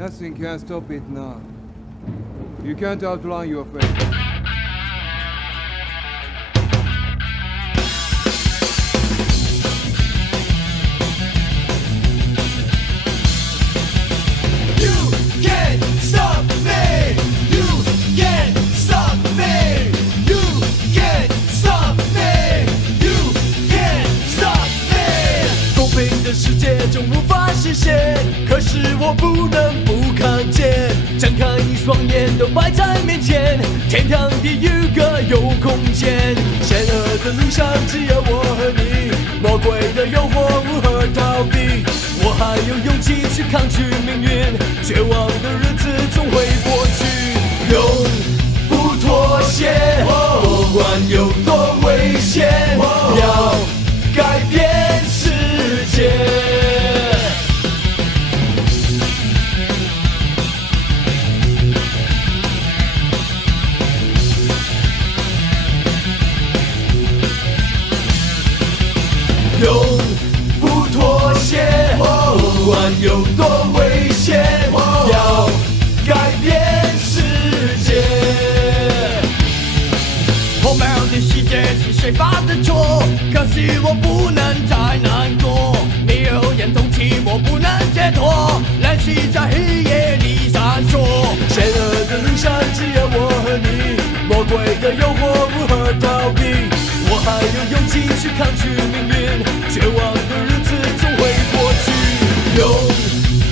Nothing can stop it now. You can't outrun your fate.可是我不能不看见，睁开你双眼都摆在面前，天堂地狱各有空间，险恶的路上只有我和你，魔鬼的诱惑无法逃避，我还有勇气去抗拒命运，绝望的日子总会过去，永不妥协，不管有多危险，要改变世界。永不妥协，不管有多危险，要改变世界。荒谬的世界是谁犯的错？可惜我不能再难过，没有人同情我不能解脱，任性在黑夜里闪烁。险恶的路上只有我和你，魔鬼的诱惑无法逃避。我还有勇气去抗拒命运，绝望的日子总会过去，永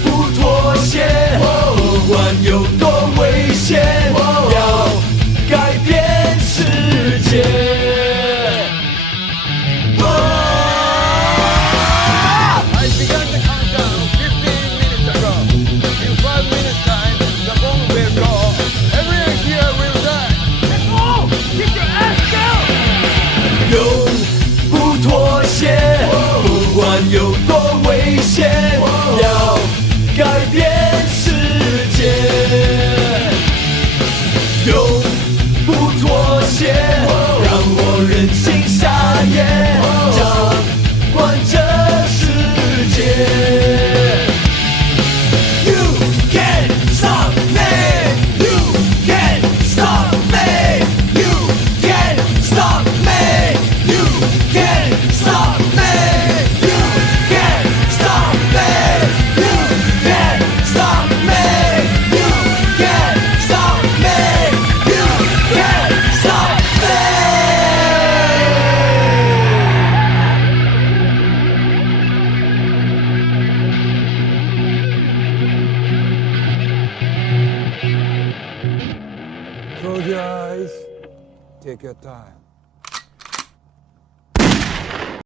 不妥协，不管有多危险，要改变世界。有多危险，要改变世界，永不妥协，让我忍心下咽，掌管这世界。You can't stop me, you can't stop me, you can't stop me, you can't stop me.Close your eyes. Take your time.